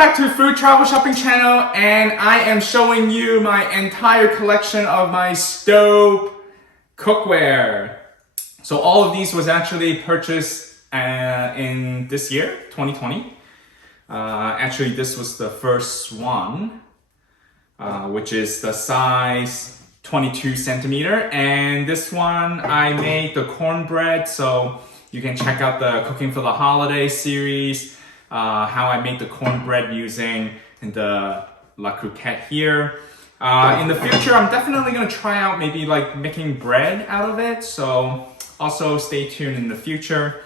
back to Food Travel Shopping channel, and I am showing you my entire collection of my Staub cookware. So all of these was actually purchased in this year, 2020. Actually, this was the first one, which is the size 22 centimeter. And this one, I made the cornbread, so you can check out the Cooking for the Holiday series, how I made the cornbread using the La Croquette here. In the future, I'm definitely going to try out maybe like making bread out of it, so also stay tuned in the future.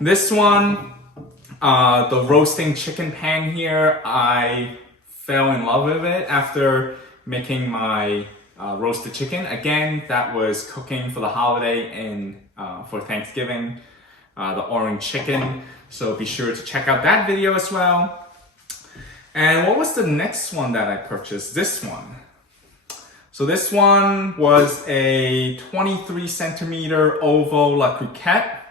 This one, the roasting chicken pan here, I fell in love with it after making my roasted chicken. Again, that was cooking for the holiday and for Thanksgiving, the orange chicken. So be sure to check out that video as well. And what was the next one that I purchased? This one. So this one was a 23 centimeter Ovo La Croquette.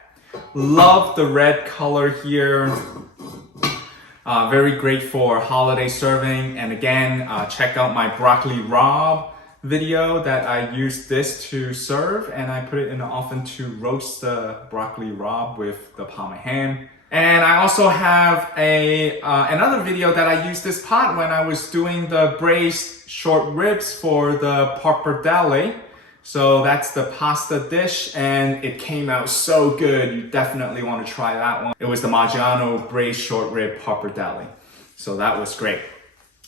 Love the red color here. Very great for holiday serving. And again, check out my broccoli rabe video that I used this to serve, and I put it in the oven to roast the broccoli rabe with the Parma ham. And I also have another video that I used this pot when I was doing the braised short ribs for the Pappardelle. So that's the pasta dish, and it came out so good. You definitely want to try that one. It was the Maggiano braised short rib Pappardelle. So that was great.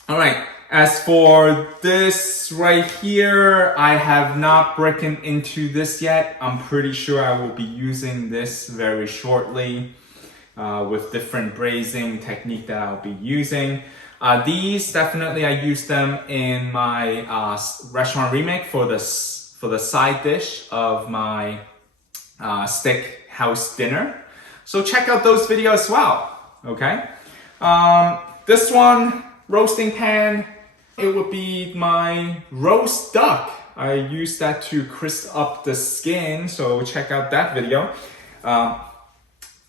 All right, as for this right here, I have not broken into this yet. I'm pretty sure I will be using this very shortly with different braising technique that I'll be using. These definitely I use them in my restaurant remake for the side dish of my steak house dinner. So check out those videos as well, okay? This one, roasting pan, it would be my roast duck. I use that to crisp up the skin, so check out that video.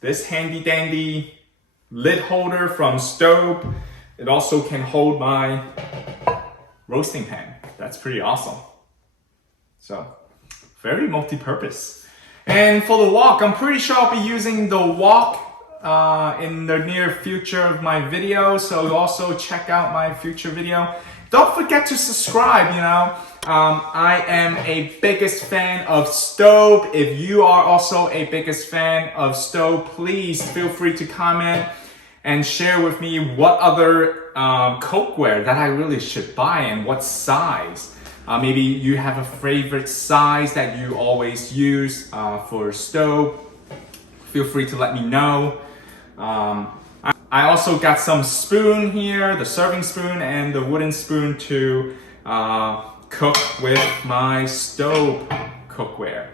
This handy dandy lid holder from Staub. It also can hold my roasting pan. That's pretty awesome. So, very multi-purpose. And for the wok, I'm pretty sure I'll be using the wok in the near future of my video. So also check out my future video. Don't forget to subscribe, you know. I am a biggest fan of Staub. If you are also a biggest fan of Staub, please feel free to comment and share with me what other cookware that I really should buy and what size. Maybe you have a favorite size that you always use for Staub. Feel free to let me know. I also got some spoon here, the serving spoon and the wooden spoon to cook with my Staub cookware.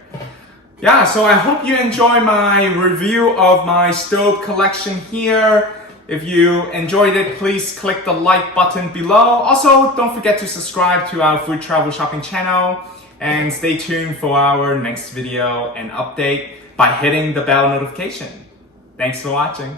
Yeah, so I hope you enjoy my review of my Staub collection here. If you enjoyed it, please click the like button below. Also, don't forget to subscribe to our Food Travel Shopping channel and stay tuned for our next video and update by hitting the bell notification. Thanks for watching.